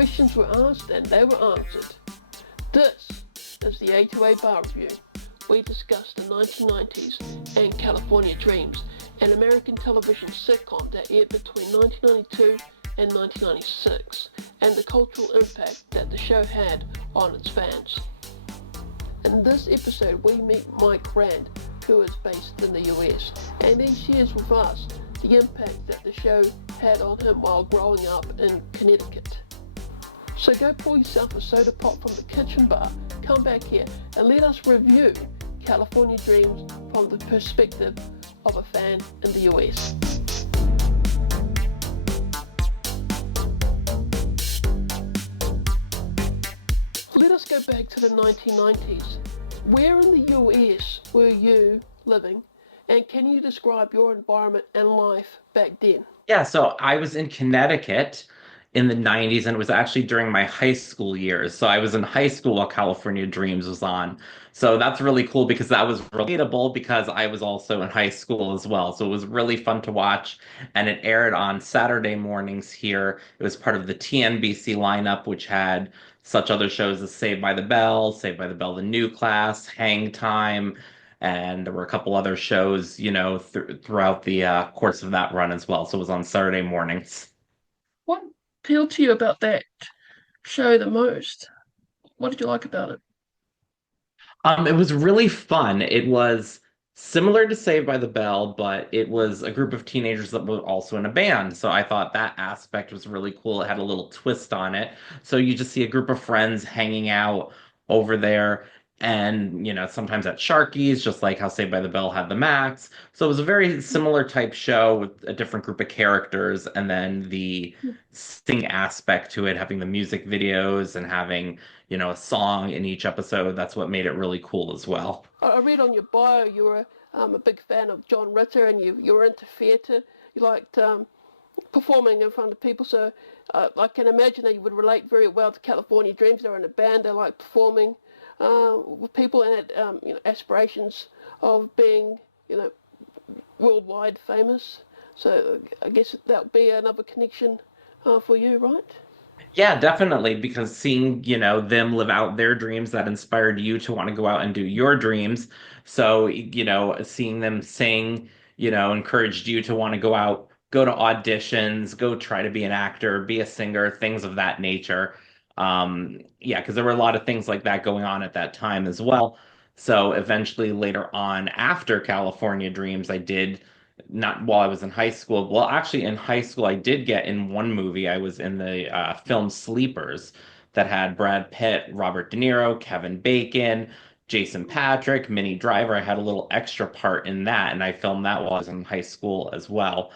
questions were asked and they were answered. This is the A2A Bar Review. We discussed the 1990s and California Dreams, an American television sitcom that aired between 1992 and 1996, and the cultural impact that the show had on its fans. In this episode, we meet Mike Rand, who is based in the US, and he shares with us the impact that the show had on him while growing up in Connecticut. So go pour yourself a soda pop from the kitchen bar, come back here and let us review California Dreams from the perspective of a fan in the US. Let us go back to the 1990s. Where in the US were you living, and can you describe your environment and life back then? Yeah, so I was in Connecticut in the 90s, and it was actually during my high school years. So I was in high school while California Dreams was on. So that's really cool because that was relatable because I was also in high school as well. So it was really fun to watch. And it aired on Saturday mornings here. It was part of the TNBC lineup, which had such other shows as Saved by the Bell, The New Class, Hang Time. And there were a couple other shows, throughout the course of that run as well. So it was on Saturday mornings. What appealed to you about that show the most? What did you like about it? It was really fun. It was similar to Saved by the Bell, but it was a group of teenagers that were also in a band. So I thought that aspect was really cool. It had a little twist on it. So you just see a group of friends hanging out over there and, sometimes at Sharky's, just like how Saved by the Bell had the Max. So it was a very similar type show with a different group of characters and then the sing aspect to it, having the music videos and having a song in each episode. That's what made it really cool as well. I read on your bio you were a big fan of John Ritter, and you were into theatre. You liked performing in front of people, so I can imagine that you would relate very well to California Dreams. They were in a band, they like performing with people, and had aspirations of being worldwide famous. So I guess that would be another connection for you, right? Yeah, definitely, because seeing, them live out their dreams that inspired you to want to go out and do your dreams. So, seeing them sing, encouraged you to want to go out, go to auditions, go try to be an actor, be a singer, things of that nature. Yeah, because there were a lot of things like that going on at that time as well. So eventually later on, after California Dreams, I did not while I was in high school. Well, actually, in high school, I did get in one movie. I was in the film Sleepers that had Brad Pitt, Robert De Niro, Kevin Bacon, Jason Patrick, Minnie Driver. I had a little extra part in that, and I filmed that while I was in high school as well.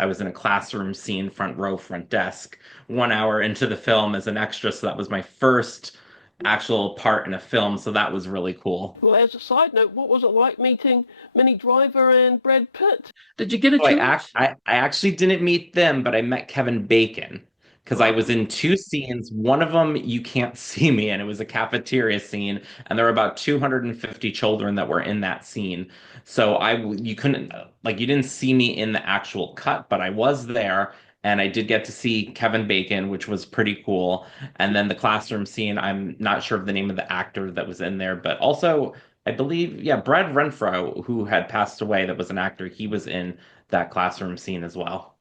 I was in a classroom scene, front row, front desk, 1 hour into the film as an extra. So that was my first actual part in a film. So that was really cool. Well, as a side note, what was it like meeting Minnie Driver and Brad Pitt? Did you get a So chance? I actually didn't meet them, but I met Kevin Bacon because I was Oh, in two scenes. One of them you can't see me, and it was a cafeteria scene, and there were about 250 children that were in that scene. So you couldn't like you didn't see me in the actual cut, but I was there, and I did get to see Kevin Bacon, which was pretty cool. And then the classroom scene, I'm not sure of the name of the actor that was in there, but also I believe, yeah, Brad Renfro, who had passed away, that was an actor. He was in that classroom scene as well.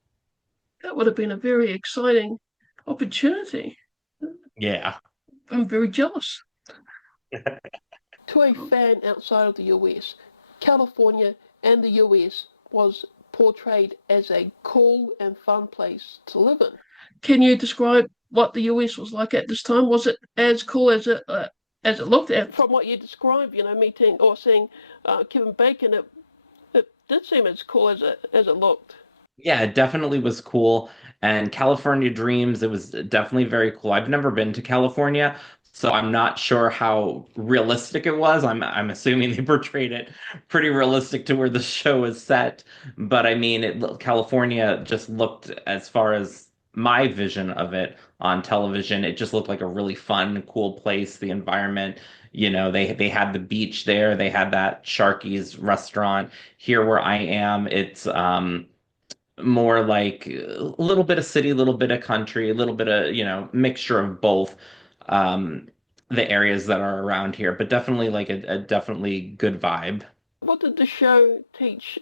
that would have been a very exciting opportunity. Yeah. I'm very jealous. To a fan outside of the US, California and the US was portrayed as a cool and fun place to live in. Can you describe what the US was like at this time? Was it as cool as it looked at? From what you described, meeting or seeing Kevin Bacon, it did seem as cool as it looked. Yeah, it definitely was cool. And California Dreams, it was definitely very cool. I've never been to California, so I'm not sure how realistic it was. I'm assuming they portrayed it pretty realistic to where the show is set. But I mean, California just looked, as far as my vision of it on television, it just looked like a really fun, cool place. The environment, they had the beach there, they had that Sharky's restaurant. Here where I am, more like a little bit of city, a little bit of country, a little bit of, mixture of both um the areas that are around here, but definitely like a definitely good vibe. What did the show teach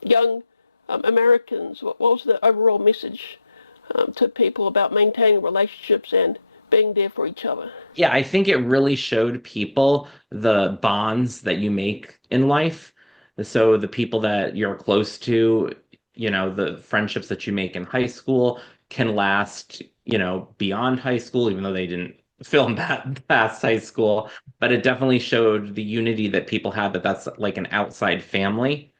young Americans? What was the overall message to people about maintaining relationships and being there for each other? Yeah, I think it really showed people the bonds that you make in life. So the people that you're close to, the friendships that you make in high school can last, beyond high school, even though they didn't film that past high school. But it definitely showed the unity that people had, that that's like an outside family,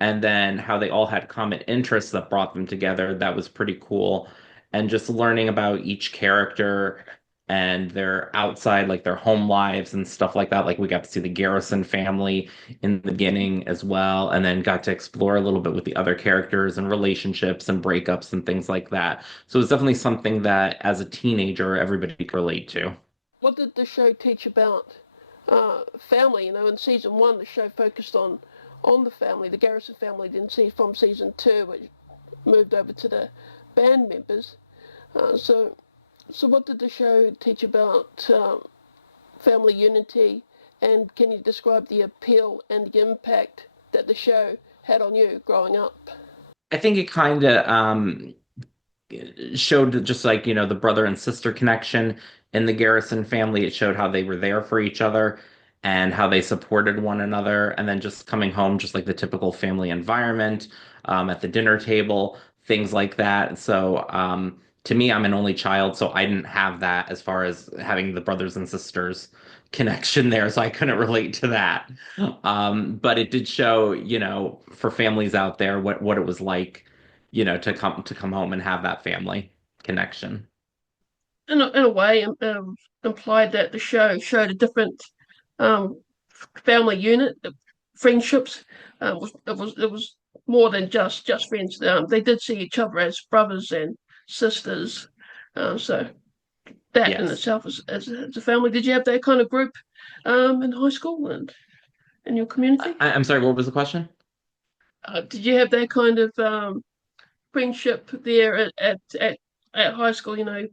and then how they all had common interests that brought them together. That was pretty cool. And just learning about each character and their outside, like their home lives and stuff like that. Like we got to see the Garrison family in the beginning as well, and then got to explore a little bit with the other characters and relationships and breakups and things like that. So it's definitely something that as a teenager, everybody could relate to. What did the show teach about family? In season 1, the show focused on the family, the Garrison family. Then see from season 2, which moved over to the band members. So what did the show teach about family unity? And can you describe the appeal and the impact that the show had on you growing up? I think it kind of showed just like, the brother and sister connection in the Garrison family. It showed how they were there for each other and how they supported one another. And then just coming home, just like the typical family environment, at the dinner table, things like that. So, to me, I'm an only child, so I didn't have that as far as having the brothers and sisters connection there. So I couldn't relate to that. But it did show, for families out there, what it was like, to come home and have that family connection. In a way, implied that the show showed a different um, family unit, friendships. It was more than just friends. They did see each other as brothers and sisters. So that in Yes. itself as a family. Did you have that kind of group in high school and in your community? I'm sorry, what was the question? Did you have that kind of friendship there at high school? Like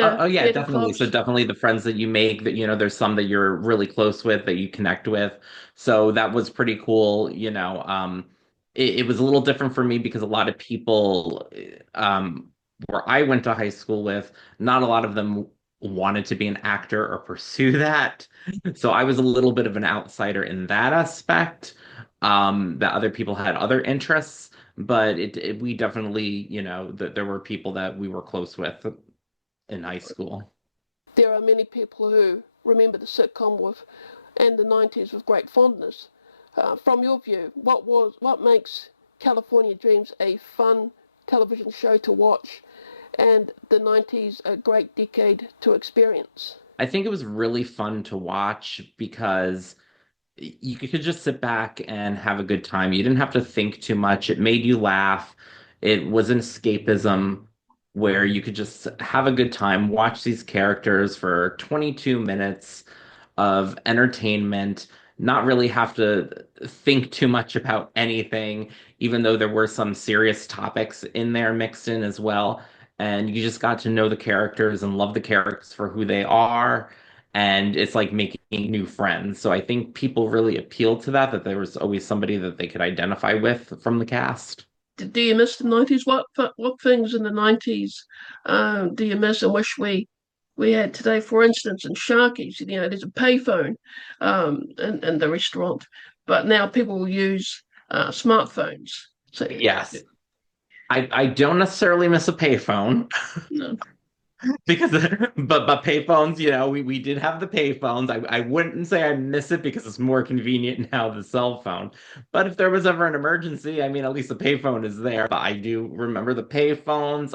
Oh, yeah, theater definitely. So clubs. definitely the friends that you make, that, there's some that you're really close with that you connect with. So that was pretty cool. It was a little different for me because a lot of people, where I went to high school with, not a lot of them wanted to be an actor or pursue that. So I was a little bit of an outsider in that aspect. That other people had other interests, but we definitely, that there were people that we were close with in high school. There are many people who remember the sitcom and the 90s with great fondness. From your view, what makes California Dreams a fun television show to watch and the 90s a great decade to experience? I think it was really fun to watch because you could just sit back and have a good time. You didn't have to think too much. It made you laugh. It was an escapism where you could just have a good time, watch these characters for 22 minutes of entertainment, not really have to think too much about anything, even though there were some serious topics in there mixed in as well. And you just got to know the characters and love the characters for who they are. And it's like making new friends. So I think people really appealed to that there was always somebody that they could identify with from the cast. Do you miss the 90s? What things in the 90s do you miss and wish we had today? For instance, in Sharky's, there's a payphone in the restaurant, but now people will use smartphones. So, Yes. I don't necessarily miss a payphone. no. Because but payphones, we did have the payphones. I wouldn't say I miss it because it's more convenient now, the cell phone. But if there was ever an emergency, I mean, at least the payphone is there. But I do remember the payphones.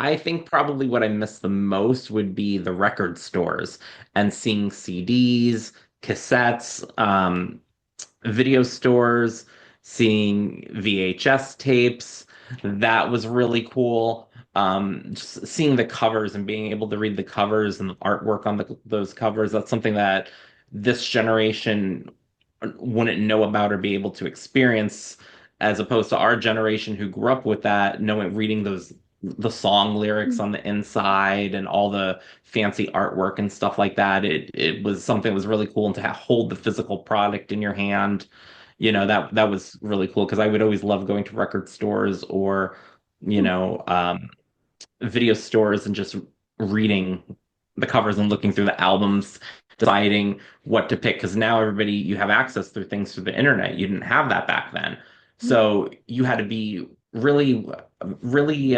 I think probably what I miss the most would be the record stores and seeing CDs, cassettes, video stores, seeing VHS tapes. That was really cool. Just seeing the covers and being able to read the covers and the artwork on those covers, that's something that this generation wouldn't know about or be able to experience as opposed to our generation who grew up with that, knowing reading the song lyrics on the inside and all the fancy artwork and stuff like that. It was something that was really cool, and to hold the physical product in your hand, that was really cool because I would always love going to record stores or you know video stores and just reading the covers and looking through the albums, deciding what to pick. Because now you have access through things through the internet. You didn't have that back then. So you had to be really, really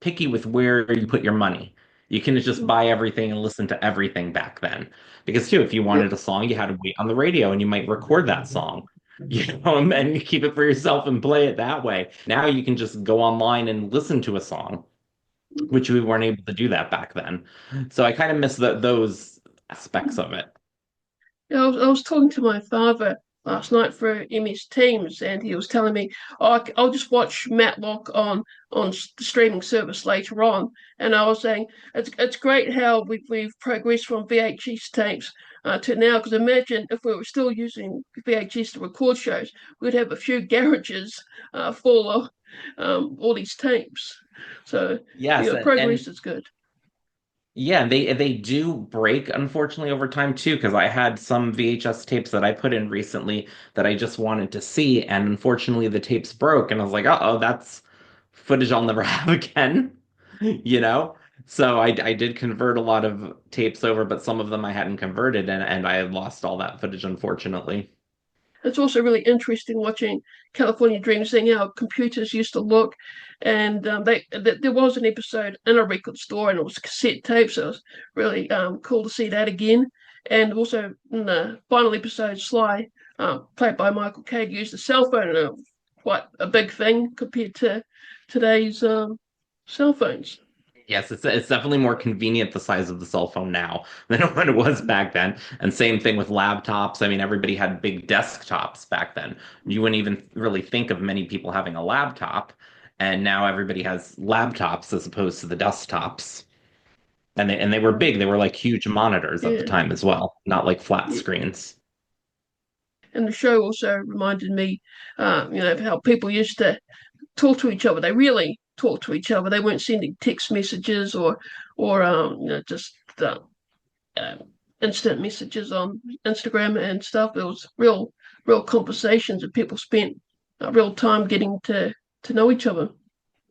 picky with where you put your money. You couldn't just buy everything and listen to everything back then. Because too, if you Yeah. wanted a song, you had to wait on the radio and you might record that song. And you keep it for yourself and play it that way. Now you can just go online and listen to a song, which we weren't able to do that back then. So I kind of miss those aspects of it. Yeah, I was talking to my father last night for MS Teams, and he was telling me, oh, I'll just watch Matlock on the streaming service later on. And I was saying, it's great how we've progressed from VHS tapes to now. Because imagine if we were still using VHS to record shows, we'd have a few garages full of all these tapes. So Yes, progress is good. yeah, they do break unfortunately over time too, because I had some VHS tapes that I put in recently that I just wanted to see, and unfortunately the tapes broke, and I was like, uh-oh, that's footage I'll never have again, you know? So I did convert a lot of tapes over, but some of them I hadn't converted, and I had lost all that footage, unfortunately. It's also really interesting watching California Dreams, seeing how computers used to look. And there was an episode in a record store, and it was cassette tapes. So it was really cool to see that again. And also in the final episode, Sly, played by Michael Caine, used a cell phone, and it was quite a big thing compared to today's cell phones. Yes, it's definitely more convenient the size of the cell phone now than when it was back then. And same thing with laptops. I mean, everybody had big desktops back then. You wouldn't even really think of many people having a laptop, and now everybody has laptops as opposed to the desktops. And they were big. They were like huge monitors at the Yeah, time as well, not like flat yeah. screens. And the show also reminded me, of how people used to talk to each other. They really talked to each other. They weren't sending text messages or just uh, instant messages on Instagram and stuff. It was real conversations, and people spent real time getting to know each other.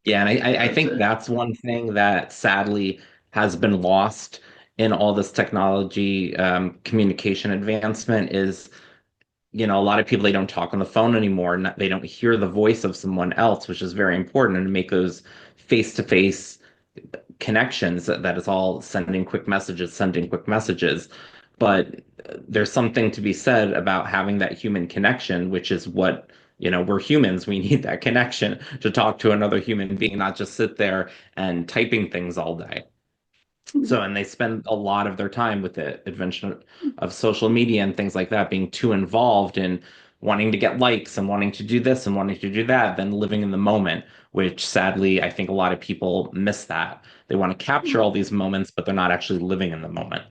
Yeah, and I That's think a that's one thing that sadly has been lost in all this technology communication advancement is, a lot of people, they don't talk on the phone anymore, and they don't hear the voice of someone else, which is very important, and to make those face-to-face connections that is all sending quick messages. But there's something to be said about having that human connection, which is what, we're humans. We need that connection to talk to another human being, not just sit there and typing things all day. So, and they spend a lot of their time with the invention of social media and things like that, being too involved in wanting to get likes and wanting to do this and wanting to do that, than living in the moment, which sadly, I think a lot of people miss that. They want to capture all these moments, but they're not actually living in the moment.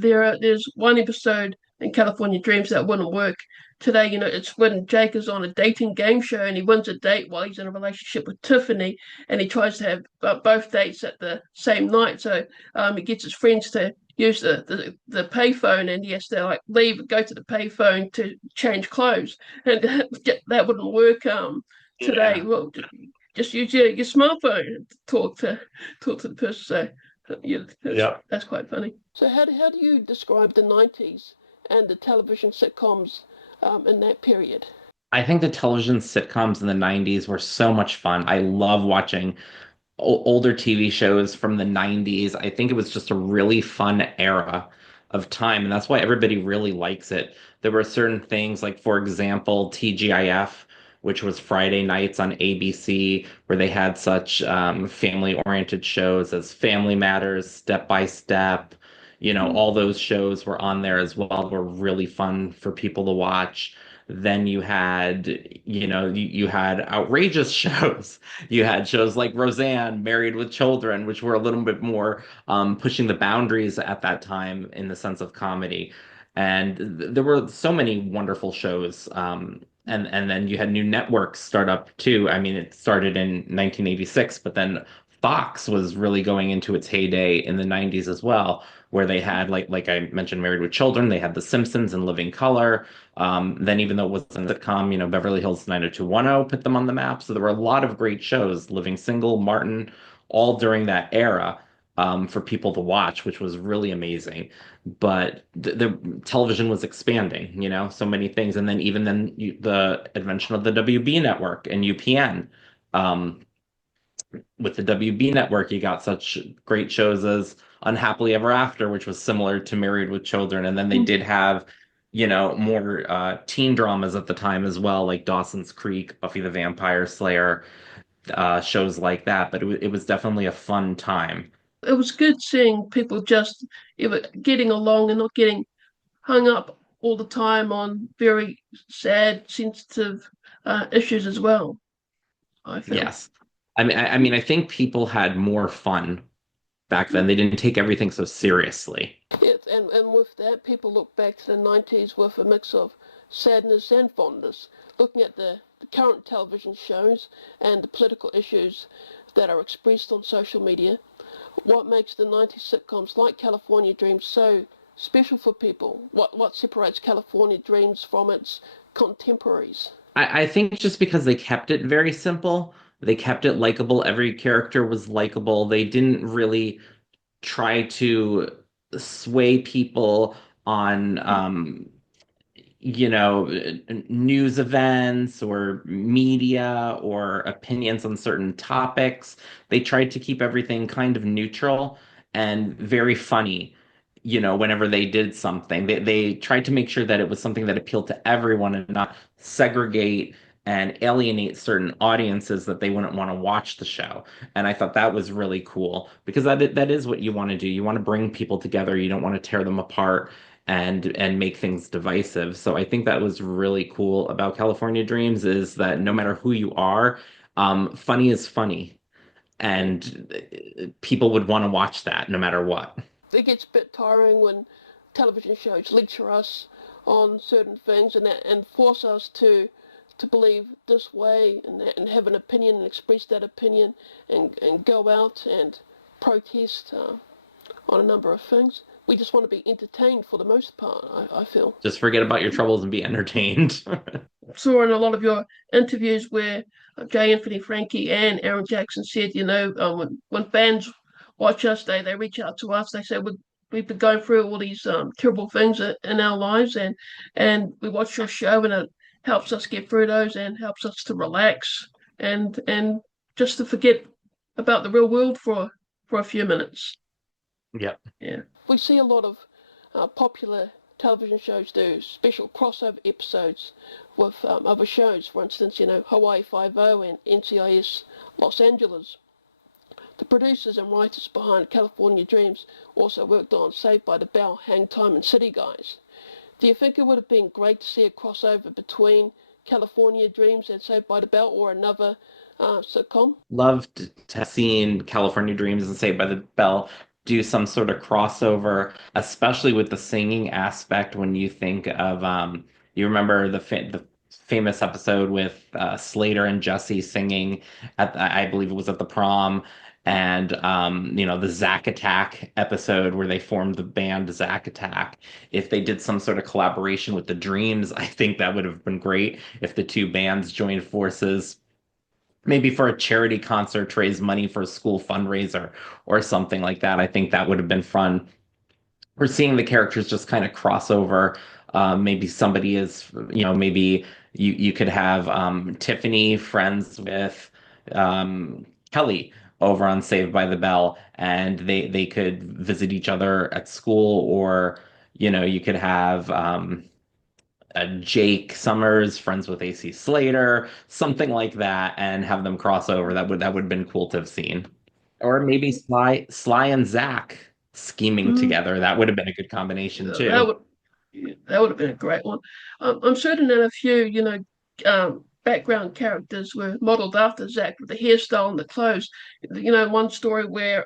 there's one episode in California Dreams that wouldn't work today. It's when Jake is on a dating game show and he wins a date while he's in a relationship with Tiffany, and he tries to have both dates at the same night. So he gets his friends to use the payphone, and he has to like leave and go to the payphone to change clothes, and that wouldn't work today. Yeah. Well, just use your smartphone to talk to the person. So yeah, Yeah. that's quite funny. So how do you describe the 90s and the television sitcoms in that period? I think the television sitcoms in the 90s were so much fun. I love watching older TV shows from the 90s. I think it was just a really fun era of time, and that's why everybody really likes it. There were certain things like, for example, TGIF, which was Friday nights on ABC, where they had such family-oriented shows as Family Matters, Step by Step. All those shows were on there as well, were really fun for people to watch. Then you had outrageous shows. You had shows like Roseanne, Married with Children, which were a little bit more pushing the boundaries at that time in the sense of comedy. And there were so many wonderful shows and then you had new networks start up too. I mean, it started in 1986, but then Fox was really going into its heyday in the 90s as well, where they had like I mentioned, Married with Children, they had The Simpsons and Living Color. Then even though it wasn't a sitcom, Beverly Hills 90210 put them on the map. So there were a lot of great shows, Living Single, Martin, all during that era. For people to watch, which was really amazing. But the television was expanding, so many things. And then even then, the invention of the WB network and UPN. Um, with the WB network, you got such great shows as Unhappily Ever After, which was similar to Married with Children. And then they did have, more teen dramas at the time as well, like Dawson's Creek, Buffy the Vampire Slayer, shows like that. But it was definitely a fun time. It was good seeing people just getting along and not getting hung up all the time on very sad, sensitive issues as well, I feel. Yes. I think people had more fun back then. They didn't take everything so seriously. Yes, and with that, people look back to the 90s with a mix of sadness and fondness, looking at the current television shows and the political issues that are expressed on social media. What makes the 90s sitcoms like California Dreams so special for people? What separates California Dreams from its contemporaries? I think just because they kept it very simple, they kept it likable. Every character was likable. They didn't really try to sway people on news events or media or opinions on certain topics. They tried to keep everything kind of neutral and very funny, whenever they did something. They tried to make sure that it was something that appealed to everyone and not segregate and alienate certain audiences that they wouldn't want to watch the show. And I thought that was really cool because that is what you want to do. You want to bring people together. You don't want to tear them apart and make things divisive. So I think that was really cool about California Dreams is that no matter who you are, funny is funny, and people would want to watch that no matter what. It gets a bit tiring when television shows lecture us on certain things and force us to believe this way and have an opinion and express that opinion and go out and protest on a number of things. We just want to be entertained for the most part, I feel. Just forget about your troubles and be entertained. Saw in a lot of your interviews where J. Anthony Frankie and Aaron Jackson said, when fans watch us, they reach out to us. They say we've been going through all these terrible things in our lives, and we watch your show, and it helps us get through those and helps us to relax and just to forget about the real world for a few minutes. Yeah. Yeah. We see a lot of popular television shows do special crossover episodes with other shows. For instance, Hawaii Five-O and NCIS Los Angeles. The producers and writers behind California Dreams also worked on Saved by the Bell, Hang Time, and City Guys. Do you think it would have been great to see a crossover between California Dreams and Saved by the Bell or another sitcom? Loved to have seen California Dreams and Saved by the Bell do some sort of crossover, especially with the singing aspect. When you think of, you remember the famous episode with Slater and Jesse singing I believe it was at the prom, and the Zack Attack episode where they formed the band Zack Attack. If they did some sort of collaboration with the Dreams, I think that would have been great if the two bands joined forces maybe for a charity concert to raise money for a school fundraiser or something like that. I think that would have been fun. We're seeing the characters just kind of cross over. Maybe somebody is, maybe you could have Tiffany friends with Kelly over on Saved by the Bell, and they could visit each other at school, or you could have Jake Summers, friends with AC Slater, something like that, and have them cross over. That would have been cool to have seen. Or maybe Sly and Zach scheming Mm. together. That would have been a good combination Yeah, that too. would yeah, that would have been a great one. I'm certain that a few, background characters were modeled after Zach with the hairstyle and the clothes. One story where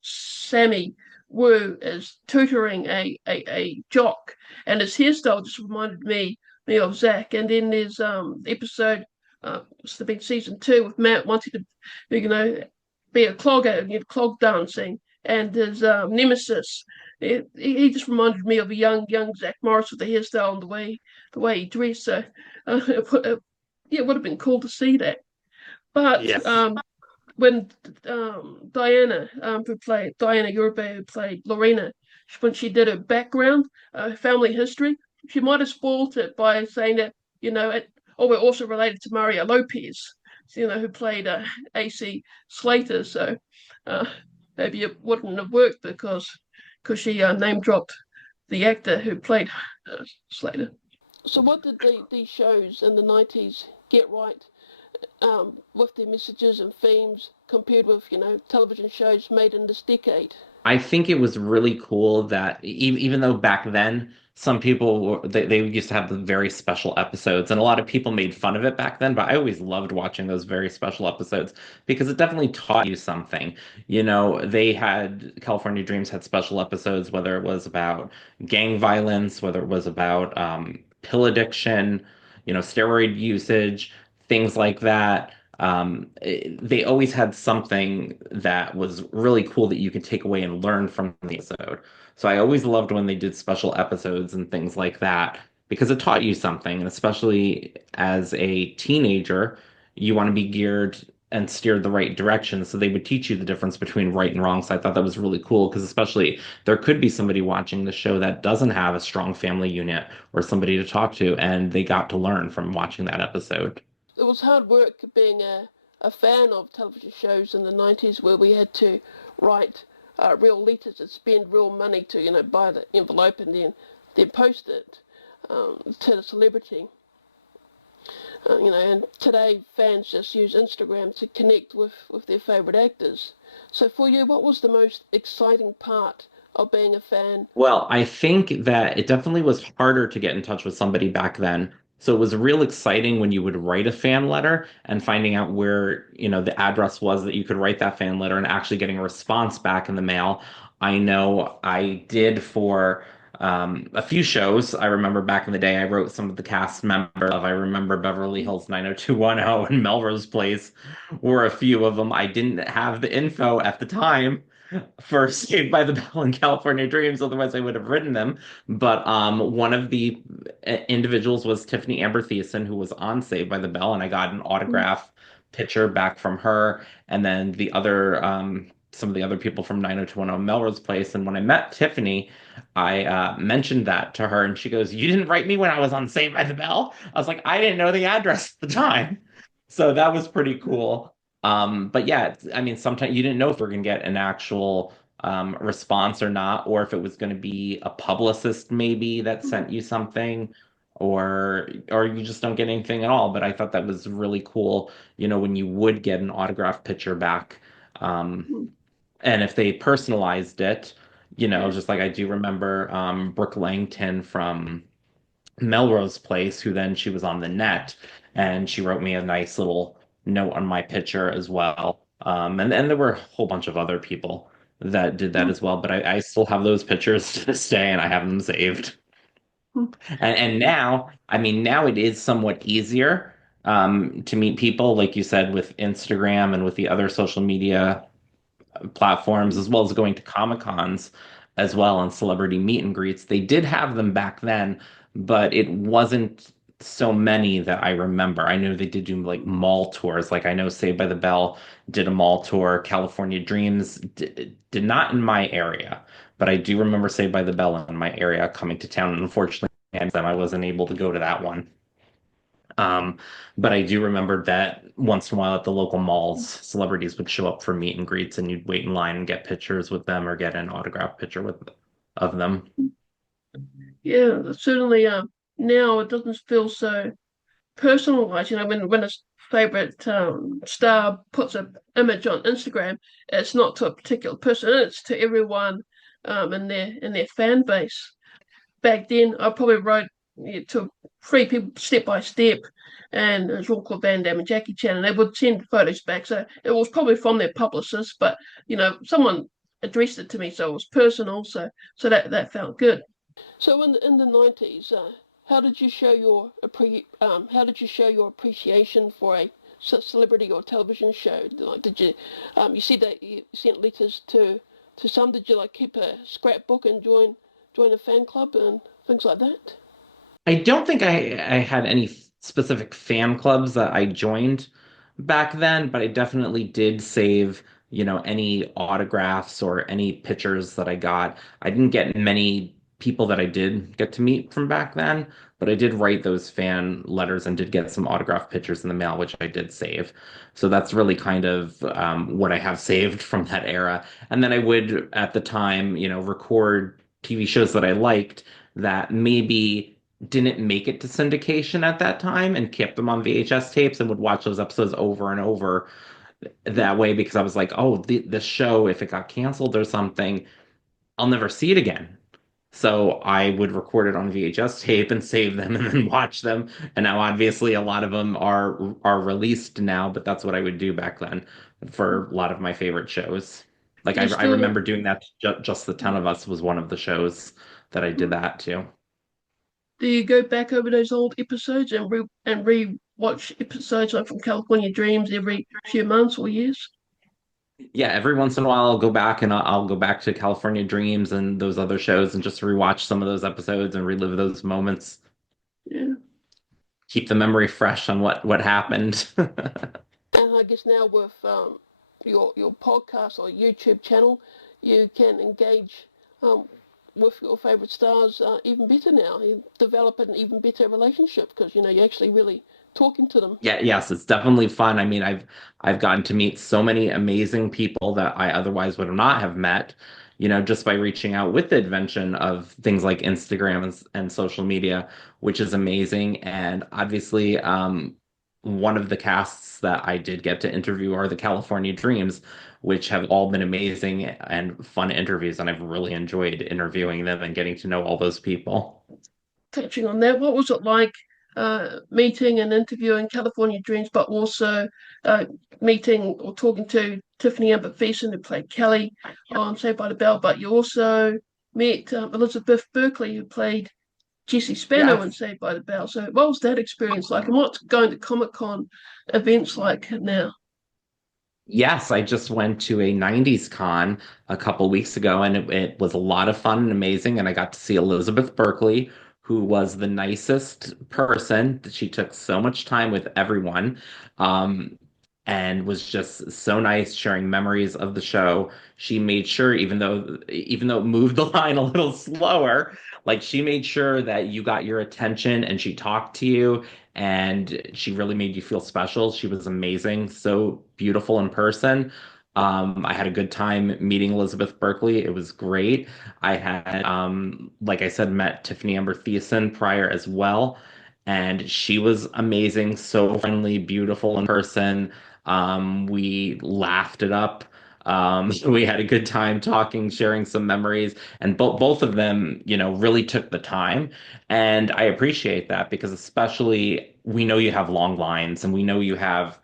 Sammy Wu is tutoring a jock, and his hairstyle just reminded me of Zach. And then there's episode, must have been season 2 with Matt wanting to, be a clogger, clog dancing, and his nemesis. He just reminded me of a young Zach Morris with the hairstyle and the way he dressed. So, it would have been cool to see that. But Yes. when Diana, who played Diana Yoruba, who played Lorena, when she did her background, her family history, she might have spoiled it by saying that, we're also related to Mario Lopez, who played AC Slater. So uh, maybe it wouldn't have worked because she name dropped the actor who played Slater. So what did these shows in the 90s get right with their messages and themes compared with, television shows made in this decade? I think it was really cool that even though back then some people they used to have the very special episodes, and a lot of people made fun of it back then, but I always loved watching those very special episodes because it definitely taught you something. They had California Dreams had special episodes, whether it was about gang violence, whether it was about pill addiction, steroid usage, things like that. They always had something that was really cool that you could take away and learn from the episode. So I always loved when they did special episodes and things like that because it taught you something. And especially as a teenager, you want to be geared and steered the right direction. So they would teach you the difference between right and wrong. So I thought that was really cool because especially there could be somebody watching the show that doesn't have a strong family unit or somebody to talk to, and they got to learn from watching that episode. It was hard work being a fan of television shows in the 90s where we had to write real letters and spend real money to, buy the envelope and then post it to the celebrity. And today fans just use Instagram to connect with their favorite actors. So for you, what was the most exciting part of being a fan? Well, I think that it definitely was harder to get in touch with somebody back then. So it was real exciting when you would write a fan letter and finding out where, the address was that you could write that fan letter and actually getting a response back in the mail. I know I did for a few shows. I remember back in the day, I wrote some of the cast members of, I remember Beverly Hills 90210 and Melrose Place were a few of them. I didn't have the info at the time for Saved by the Bell and California Dreams. Otherwise, I would have written them. But one of the individuals was Tiffany Amber Thiessen, who was on Saved by the Bell, and I got an autograph picture back from her. And then some of the other people from 90210 Melrose Place. And when I met Tiffany, I mentioned that to her, and she goes, "You didn't write me when I was on Saved by the Bell?" I was like, "I didn't know the address at the time." So that was pretty cool. But yeah, I mean, sometimes you didn't know if we are going to get an actual response or not, or if it was going to be a publicist maybe that sent you something, or you just don't get anything at all. But I thought that was really cool, when you would get an autograph picture back. And if they personalized it, just like I do remember Brooke Langton from Melrose Place, who then she was on the net, and she wrote me a nice little note on my picture as well. And there were a whole bunch of other people that did that as well, but I still have those pictures to this day, and I have them saved. And now, I mean, now it is somewhat easier to meet people, like you said, with Instagram and with the other social media platforms, as well as going to Comic Cons as well and celebrity meet and greets. They did have them back then, but it wasn't so many that I remember. I know they did do like mall tours. Like I know Saved by the Bell did a mall tour. California Dreams did not in my area, but I do remember Saved by the Bell in my area coming to town. And unfortunately, I wasn't able to go to that one. But I do remember that once in a while at the local malls, celebrities would show up for meet and greets, and you'd wait in line and get pictures with them or get an autograph picture with of them. Yeah, certainly. Now it doesn't feel so personalized. When a favorite star puts an image on Instagram, it's not to a particular person; it's to everyone in their fan base. Back then, I probably wrote to 3 people step by step, and Jean-Claude Van Damme and Jackie Chan, and they would send photos back. So it was probably from their publicist, but someone addressed it to me, so it was personal. So that felt good. So in the 90s, how did you show your how did you show your appreciation for a celebrity or television show? Like, did you you said that you sent letters to some? Did you like keep a scrapbook and join a fan club and things like that? I don't think I had any specific fan clubs that I joined back then, but I definitely did save, any autographs or any pictures that I got. I didn't get many people that I did get to meet from back then, but I did write those fan letters and did get some autographed pictures in the mail, which I did save. So that's really kind of what I have saved from that era. And then I would, at the time, record TV shows that I liked that maybe didn't make it to syndication at that time and kept them on VHS tapes and would watch those episodes over and over that way because I was like, oh, the show, if it got canceled or something, I'll never see it again. So I would record it on VHS tape and save them and then watch them. And now obviously a lot of them are released now, but that's what I would do back then for a lot of my favorite shows. Like Do I, you I still remember doing that. Just the 10 of Us was one of the shows that I did that to. do you go back over those old episodes and re watch episodes like from California Dreams every few months or years? Yeah, every once in a while I'll go back and I'll go back to California Dreams and those other shows and just rewatch some of those episodes and relive those moments. Yeah. Keep the memory fresh on what happened. And I guess now with your podcast or YouTube channel, you can engage um, with your favorite stars even better now. You develop an even better relationship because you're actually really talking to them. Yeah, yes, it's definitely fun. I mean, I've gotten to meet so many amazing people that I otherwise would not have met, just by reaching out with the invention of things like Instagram and social media, which is amazing. And obviously, one of the casts that I did get to interview are the California Dreams, which have all been amazing and fun interviews, and I've really enjoyed interviewing them and getting to know all those people. Touching on that, what was it like meeting and interviewing California Dreams, but also uh, meeting or talking to Tiffany Amber Thiessen, who played Kelly on Saved by the Bell, but you also met Elizabeth Berkley, who played Jesse Spano in Yes. Saved by the Bell. So, what was that experience like, and what's going to Comic Con events like now? Yes, I just went to a 90s con a couple weeks ago and it was a lot of fun and amazing. And I got to see Elizabeth Berkley, who was the nicest person. She took so much time with everyone, um, and was just so nice sharing memories of the show. She made sure, even though it moved the line a little slower, like she made sure that you got your attention and she talked to you and she really made you feel special. She was amazing, so beautiful in person. I had a good time meeting Elizabeth Berkley. It was great. I had, like I said, met Tiffany Amber Thiessen prior as well, and she was amazing, so friendly, beautiful in person. We laughed it up. We had a good time talking, sharing some memories, and both of them, really took the time. And I appreciate that because especially we know you have long lines and we know you have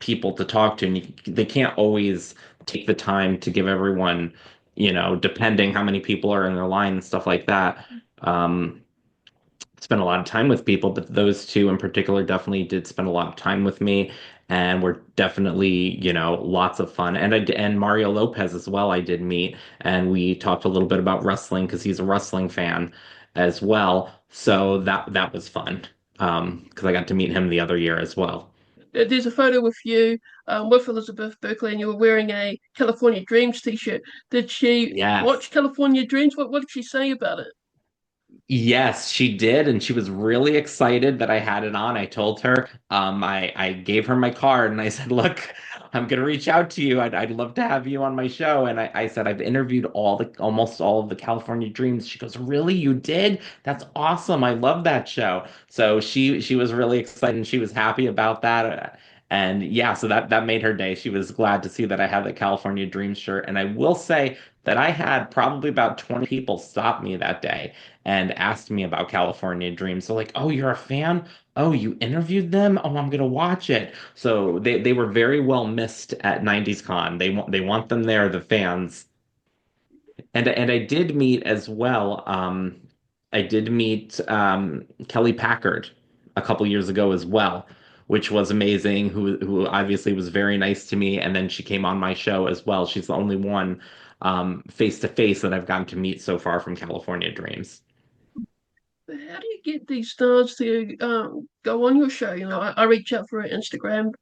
people to talk to and they can't always take the time to give everyone, depending how many people are in their line and stuff like that. Um, Spend a lot of time with people, but those two in particular definitely did spend a lot of time with me and were definitely, lots of fun. And Mario Lopez as well, I did meet and we talked a little bit about wrestling because he's a wrestling fan as well. So that was fun. Because I got to meet him the other year as well. There's a photo with you with Elizabeth Berkley, and you were wearing a California Dreams T-shirt. Did she Yes. watch California Dreams? What did she say about it? Yes, she did, and she was really excited that I had it on. I told her, I gave her my card, and I said, "Look, I'm gonna reach out to you. I'd love to have you on my show." And I said, "I've interviewed almost all of the California Dreams." She goes, "Really? You did? That's awesome. I love that show." So she was really excited, and she was happy about that. And yeah, so that made her day. She was glad to see that I had the California Dreams shirt. And I will say that I had probably about 20 people stop me that day and asked me about California Dreams. So like, oh, you're a fan? Oh, you interviewed them? Oh, I'm gonna watch it. So they were very well missed at 90s Con. They want them there, the fans. And I did meet as well. I did meet Kelly Packard a couple years ago as well, which was amazing. Who obviously was very nice to me, and then she came on my show as well. She's the only one face to face that I've gotten to meet so far from California Dreams. How do you get these stars to go on your show? I reach out for Instagram,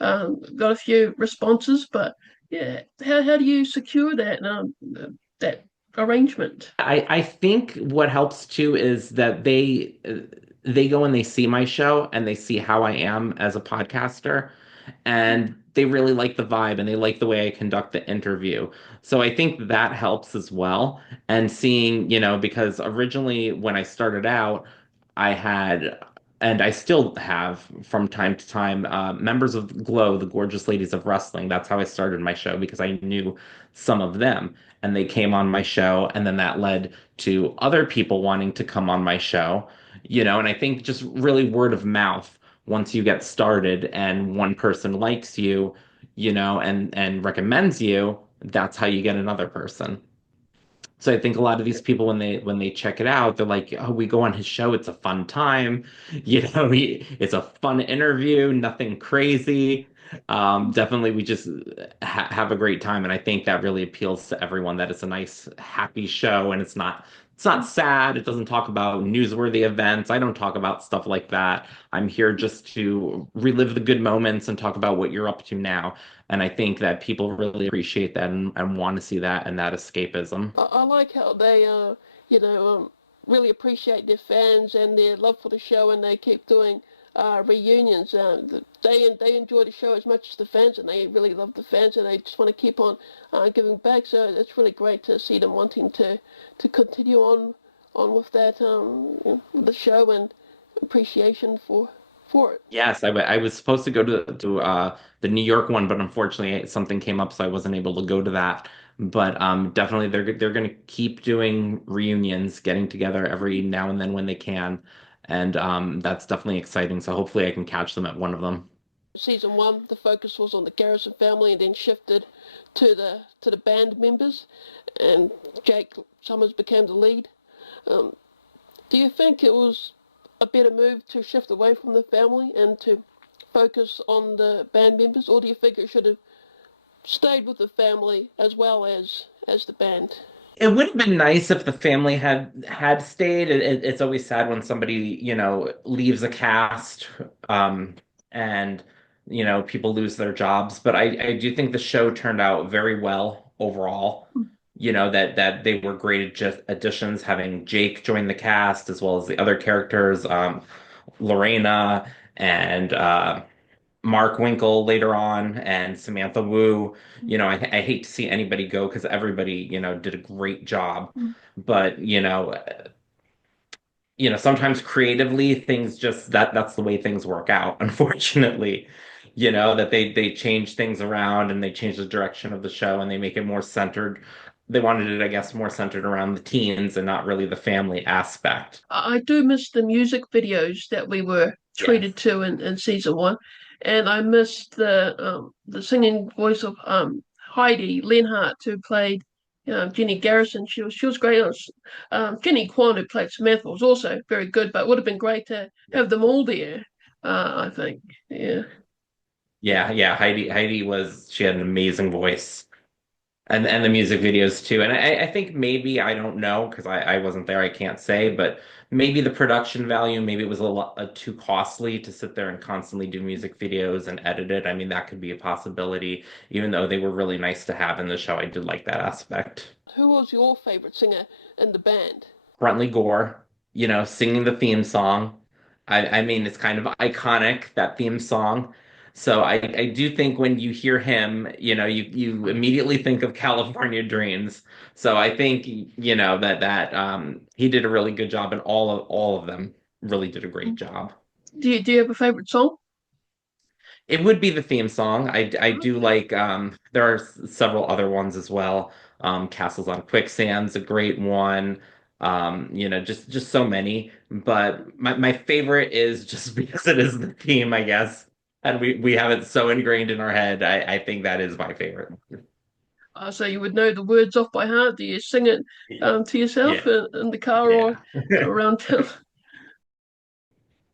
got a few responses, but yeah, how do you secure that arrangement? I think what helps too is that they go and they see my show and they see how I am as a podcaster, and they really like the vibe and they like the way I conduct the interview. So I think that helps as well. And seeing, because originally when I started out, I had, and I still have from time to time, members of Glow, the Gorgeous Ladies of Wrestling. That's how I started my show because I knew some of them and they came on my show. And then that led to other people wanting to come on my show, and I think just really word of mouth once you get started and one person likes you, and recommends you, that's how you get another person. So I think a lot of these people when they check it out, they're like, "Oh, we go on his show. It's a fun time, it's a fun interview, nothing crazy. Definitely, we just have a great time." And I think that really appeals to everyone. That it's a nice, happy show, and it's not sad. It doesn't talk about newsworthy events. I don't talk about stuff like that. I'm here just to relive the good moments and talk about what you're up to now. And I think that people really appreciate that and want to see that and that escapism. I like how they you know really appreciate their fans and their love for the show, and they keep doing reunions. They enjoy the show as much as the fans, and they really love the fans, and they just want to keep on giving back. So it's really great to see them wanting to continue on with that with the show and appreciation for it. Yes, I was supposed to go to the New York one, but unfortunately something came up, so I wasn't able to go to that. But definitely they're going to keep doing reunions, getting together every now and then when they can, and that's definitely exciting. So hopefully I can catch them at one of them. Season one, the focus was on the Garrison family, and then shifted to the band members, and Jake Summers became the lead. Um, do you think it was a better move to shift away from the family and to focus on the band members, or do you think it should have stayed with the family as well as the band? It would have been nice if the family had stayed. It's always sad when somebody, leaves a cast, and people lose their jobs. But I do think the show turned out very well overall. That they were great just additions, having Jake join the cast as well as the other characters, Lorena and Mark Winkle later on, and Samantha Wu. I hate to see anybody go because everybody, did a great job. But, sometimes creatively things just that's the way things work out, unfortunately. That they change things around and they change the direction of the show and they make it more centered. They wanted it, I guess, more centered around the teens and not really the family aspect. I do miss the music videos that we were Yes. treated to in season one, and I miss the singing voice of Heidi Lenhart, who played Jenny Garrison. She was great. Jenny Kwan, who played Samantha, was also very good, but it would have been great to have them all there. I think, yeah. Yeah, yeah. She had an amazing voice. And the music videos too. And I think maybe I don't know because I wasn't there, I can't say, but maybe the production value, maybe it was a lot too costly to sit there and constantly do music videos and edit it. I mean, that could be a possibility, even though they were really nice to have in the show. I did like that aspect. Who was your favorite singer in the band? Brentley Gore, singing the theme song. I mean, it's kind of iconic, that theme song. So I do think when you hear him, you immediately think of California Dreams. So I think, that he did a really good job and all of them really did a great job. Do you have a favorite song? It would be the theme song. I do like there are several other ones as well. Castles on Quicksand's a great one. Just so many. But my favorite is just because it is the theme, I guess. And we have it so ingrained in our head. I think that is my favorite. So you would know the words off by heart. Do you sing it to yourself Yeah, in the car or yeah. around town?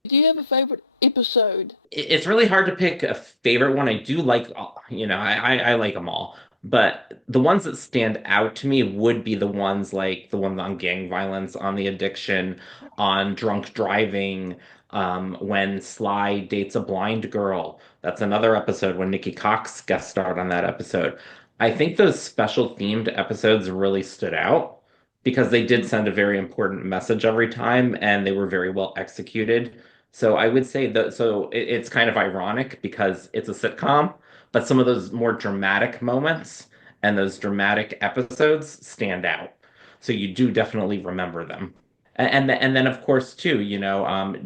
Do you have a favorite episode? It's really hard to pick a favorite one. I do like, I like them all, but the ones that stand out to me would be the ones like the ones on gang violence, on the addiction, on drunk driving, when Sly dates a blind girl. That's another episode when Nikki Cox guest starred on that episode. I think those special themed episodes really stood out because they did send a very important message every time and they were very well executed. So I would say that it's kind of ironic because it's a sitcom, but some of those more dramatic moments and those dramatic episodes stand out. So you do definitely remember them. And then of course too,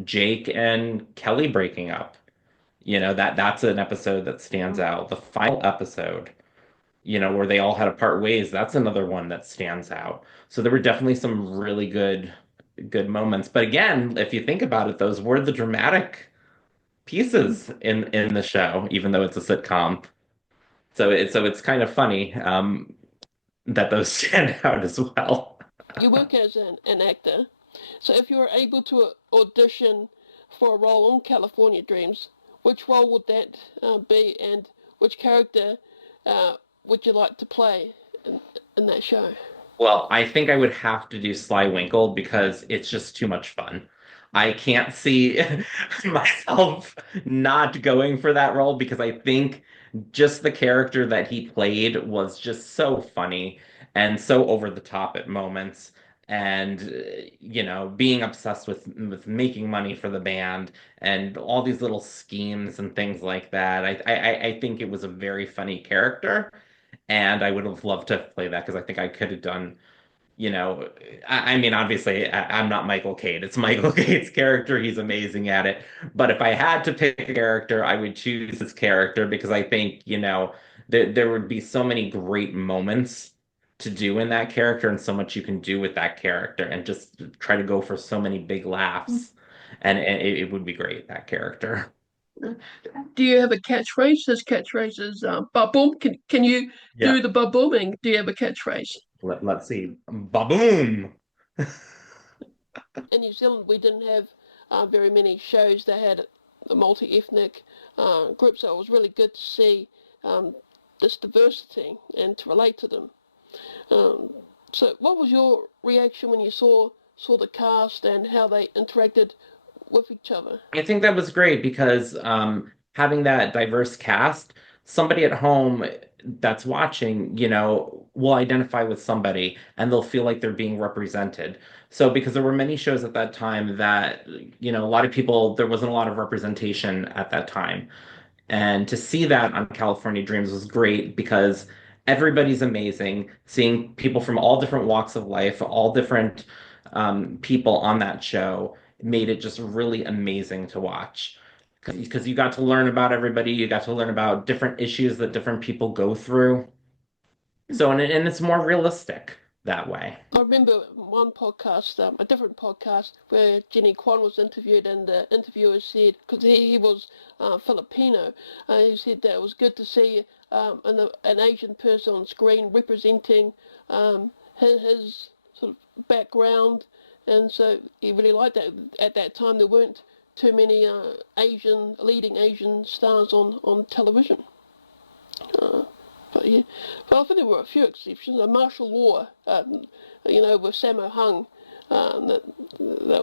Jake and Kelly breaking up. That's an episode that stands out. The final episode, where they all had to part ways, that's another one that stands out. So there were definitely some really good moments. But again, if you think about it, those were the dramatic pieces in the show, even though it's a sitcom. So it's kind of funny that those stand out as well. You work as an actor, so if you were able to audition for a role on California Dreams, which role would that be, and which character would you like to play in that show? Well, I think I would have to do Sly Winkle because it's just too much fun. I can't see myself not going for that role because I think just the character that he played was just so funny and so over the top at moments. And being obsessed with making money for the band and all these little schemes and things like that. I think it was a very funny character, and I would have loved to play that because I think I could have done, you know, I mean, obviously, I'm not Michael Caine. It's Michael Caine's character. He's amazing at it. But if I had to pick a character, I would choose his character because I think, there would be so many great moments to do in that character and so much you can do with that character and just try to go for so many big laughs. And it would be great, that character. Do you have a catchphrase? His catchphrase is "Boom." Can you Yeah. do the booming? Do you have a catchphrase? Let's see. Ba-boom! In New Zealand, we didn't have very many shows that had a multi-ethnic group, so it was really good to see this diversity and to relate to them. Um, so, what was your reaction when you saw the cast and how they interacted with each other? I think that was great because having that diverse cast, somebody at home that's watching, will identify with somebody and they'll feel like they're being represented. So, because there were many shows at that time that, a lot of people, there wasn't a lot of representation at that time. And to see that on California Dreams was great because everybody's amazing. Seeing people from all different walks of life, all different people on that show made it just really amazing to watch. Because you got to learn about everybody, you got to learn about different issues that different people go through. So, and it's more realistic that way. I remember one podcast, a different podcast, where Jenny Kwan was interviewed, and the interviewer said, because he was Filipino, he said that it was good to see an Asian person on screen representing his sort of background, and so he really liked that. At that time, there weren't too many leading Asian stars on television. Uh, but yeah, but I think there were a few exceptions. Martial Law, with Sammo Hung, that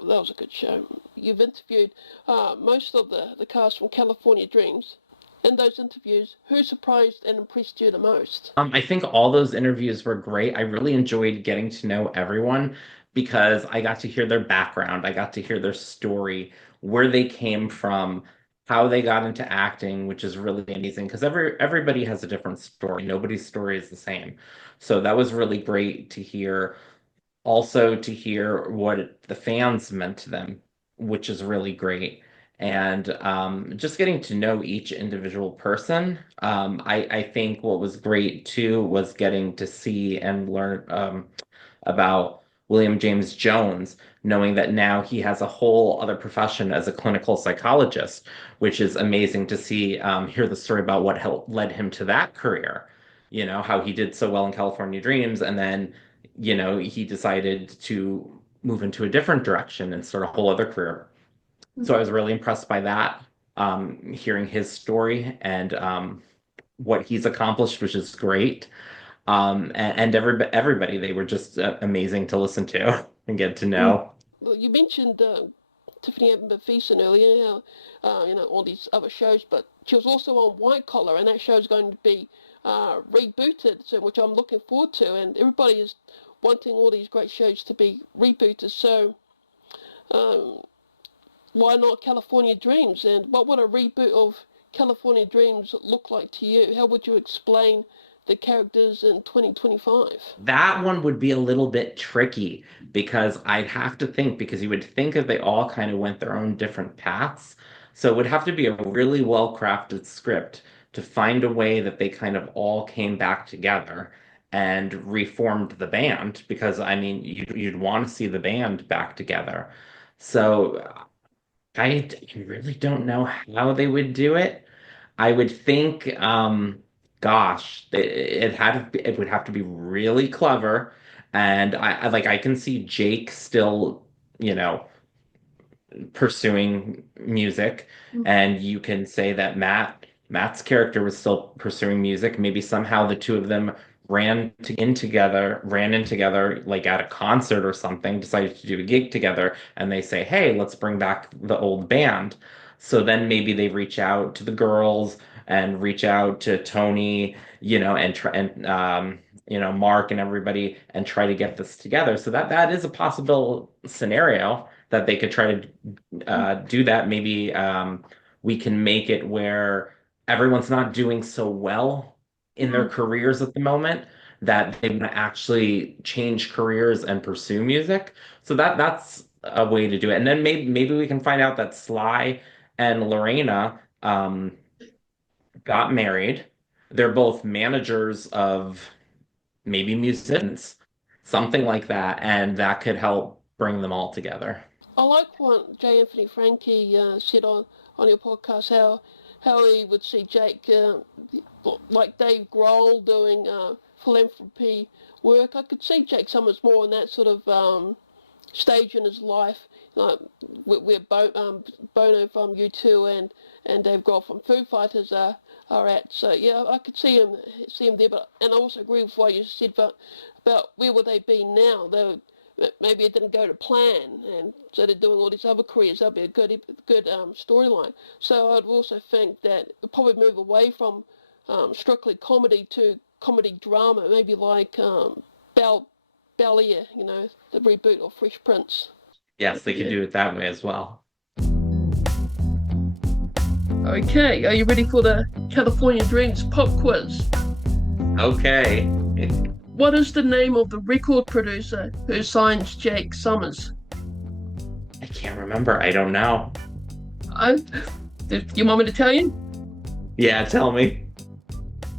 was a good show. You've interviewed most of the cast from California Dreams. In those interviews, who surprised and impressed you the most? I think all those interviews were great. I really enjoyed getting to know everyone because I got to hear their background. I got to hear their story, where they came from, how they got into acting, which is really amazing because everybody has a different story. Nobody's story is the same. So that was really great to hear. Also to hear what the fans meant to them, which is really great. And just getting to know each individual person. I think what was great too was getting to see and learn about William James Jones, knowing that now he has a whole other profession as a clinical psychologist, which is amazing to see, hear the story about what helped led him to that career. how he did so well in California Dreams, and then, he decided to move into a different direction and start a whole other career. So I was really impressed by that, hearing his story and what he's accomplished, which is great. And everybody, they were just amazing to listen to and get to Mm. know. Well, you mentioned Tiffany Amber Thiessen earlier, how, all these other shows, but she was also on White Collar, and that show's going to be rebooted, so, which I'm looking forward to, and everybody is wanting all these great shows to be rebooted, so um, why not California Dreams? And what would a reboot of California Dreams look like to you? How would you explain the characters in 2025? That one would be a little bit tricky because I'd have to think, because you would think that they all kind of went their own different paths. So it would have to be a really well-crafted script to find a way that they kind of all came back together and reformed the band, because I mean, you'd want to see the band back together. So I really don't know how they would do it. I would think, gosh, it would have to be really clever, and I can see Jake still, you know, pursuing music, and you can say that Matt's character was still pursuing music. Maybe somehow the two of them ran in together, like at a concert or something, decided to do a gig together, and they say, "Hey, let's bring back the old band." So then maybe they reach out to the girls and reach out to Tony, and try and Mark and everybody, and try to get this together. So that is a possible scenario that they could try to do that. Maybe we can make it where everyone's not doing so well in their careers at the moment, that they want to actually change careers and pursue music. So that's a way to do it. And then maybe we can find out that Sly and Lorena got married. They're both managers of maybe musicians, something like that, and that could help bring them all together. I like what J. Anthony Frankie said on your podcast, how he would see Jake like Dave Grohl doing philanthropy work. I could see Jake Summers more in that sort of stage in his life, like where Bono from U2 and Dave Grohl from Foo Fighters are at. So yeah, I could see him there. But and I also agree with what you said about where would they be now. Maybe it didn't go to plan, and so they're doing all these other careers. That'd be a good storyline. So I'd also think that it'd probably move away from strictly comedy to comedy drama, maybe like Bel Air, the reboot of Fresh Prince. Yes, they could Yeah. do it that way as well. Okay, are you ready for the California Dreams pop quiz? Okay. What is the name of the record producer who signs Jake Summers? I can't remember. I don't know. You want me to tell you? Yeah, tell me.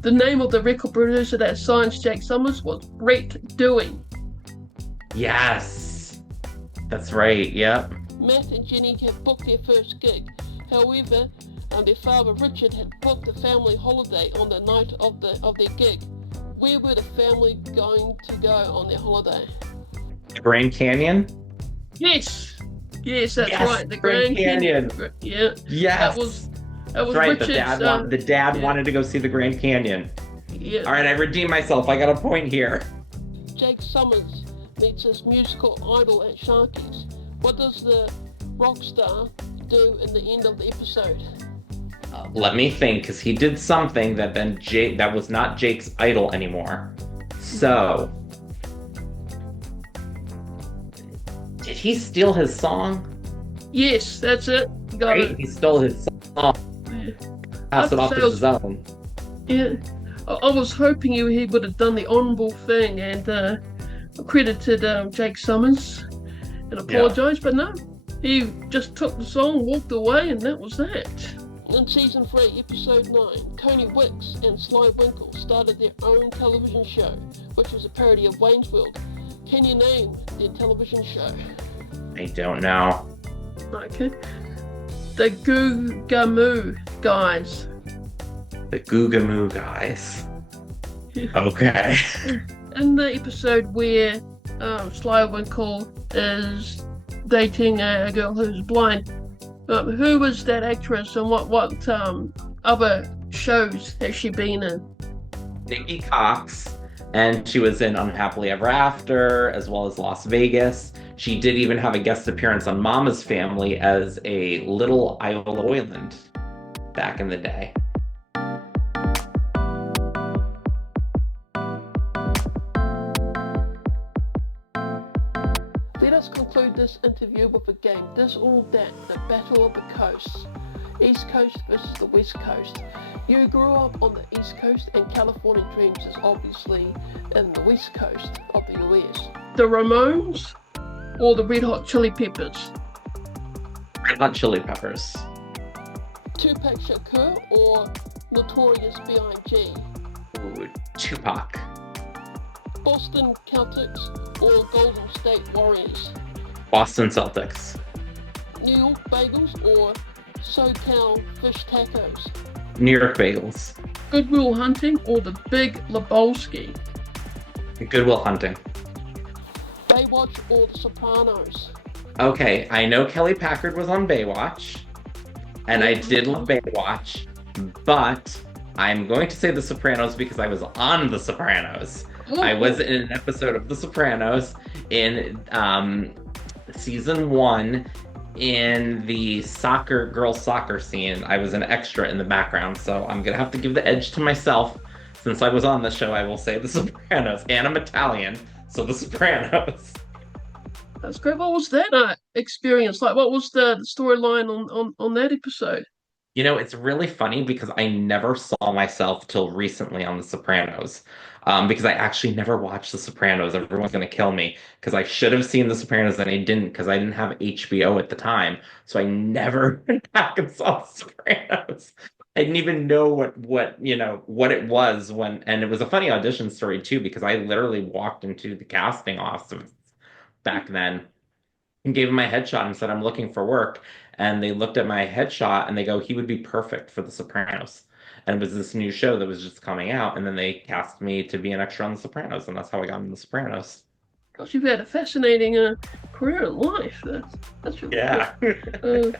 The name of the record producer that signs Jake Summers was Brett Dewey. Yes. That's right. Yep. Matt and Jenny had booked their first gig. However, their father Richard had booked a family holiday on the night of their gig. Where were the family going to go on their holiday? Grand Canyon? Yes, that's Yes, right. The Grand Canyon. Yeah, Yes. that was Right. Richard's. The dad yeah. wanted to go see the Grand Canyon. Yeah. All right, I redeemed myself. I got a point here. Jake Summers meets his musical idol at Sharky's. What does the rock star do in the end of the episode? Let me think, because he did something that then that was not Jake's idol anymore. So, did he steal his song? Yes, that's it. Got Right? it. He stole his song. Yeah. Passed it off as his own. Yeah. I was hoping he would have done the honourable thing and credited Jake Summers and apologised, but no. He just took the song, walked away, and that was that. In Season 3, Episode 9, Tony Wicks and Sly Winkle started their own television show, which was a parody of Wayne's World. Can you name their television show? I don't know. Okay. The Goo Moo Guys. The Googamoo guys. Okay. In the episode where Sly Winkle is dating a girl who's blind, who was that actress and what other shows has she been in? Nikki Cox, and she was in Unhappily Ever After, as well as Las Vegas. She did even have a guest appearance on Mama's Family as a little Iola Oiland back in the day. Let us conclude this interview with a game, This or That, the Battle of the Coasts. East Coast versus the West Coast. You grew up on the East Coast and California Dreams is obviously in the West Coast of the US. The Ramones or the Red Hot Chili Peppers? Red Hot Chili Peppers. Tupac Shakur or Notorious B.I.G.? Ooh, Tupac. Boston Celtics or Golden State Warriors? Boston Celtics. New York Bagels or SoCal Fish Tacos? New York Bagels. Good Will Hunting or The Big Lebowski? Good Will Hunting. Baywatch or The Sopranos? Okay, I know Kelly Packard was on Baywatch, and I did love Baywatch, but I'm going to say The Sopranos because I was on The Sopranos. I was in an episode of The Sopranos in season 1 in the girls soccer scene. I was an extra in the background, so I'm gonna have to give the edge to myself. Since I was on the show, I will say The Sopranos, and I'm Italian, so The Sopranos. That's great. What was that experience like? What was the storyline on that episode? You know, it's really funny because I never saw myself till recently on The Sopranos. Because I actually never watched The Sopranos. Everyone's going to kill me because I should have seen The Sopranos and I didn't because I didn't have HBO at the time. So I never went back and saw The Sopranos. I didn't even know what it was and it was a funny audition story too because I literally walked into the casting office back then and gave him my headshot and said, I'm looking for work. And they looked at my headshot and they go, he would be perfect for The Sopranos. And it was this new show that was just coming out. And then they cast me to be an extra on The Sopranos. And that's how I got into The Sopranos. Gosh, you've had a fascinating career in life. That's really cool.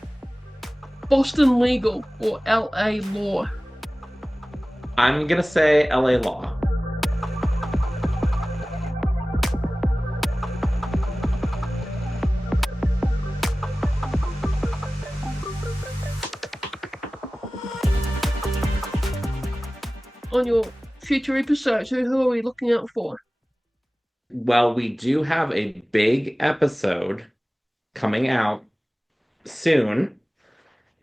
Boston Legal or LA Law? I'm going to say LA Law. On your future episodes, who are we looking out for? Well, we do have a big episode coming out soon.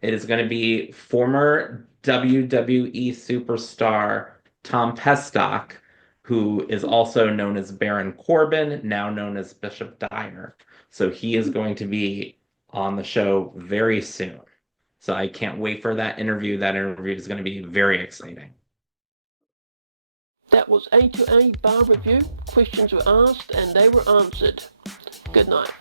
It is going to be former WWE superstar Tom Pestock, who is also known as Baron Corbin, now known as Bishop Dyer. So he is going to be on the show very soon. So I can't wait for that interview. That interview is going to be very exciting. That was A to A Bar Review. Questions were asked and they were answered. Good night.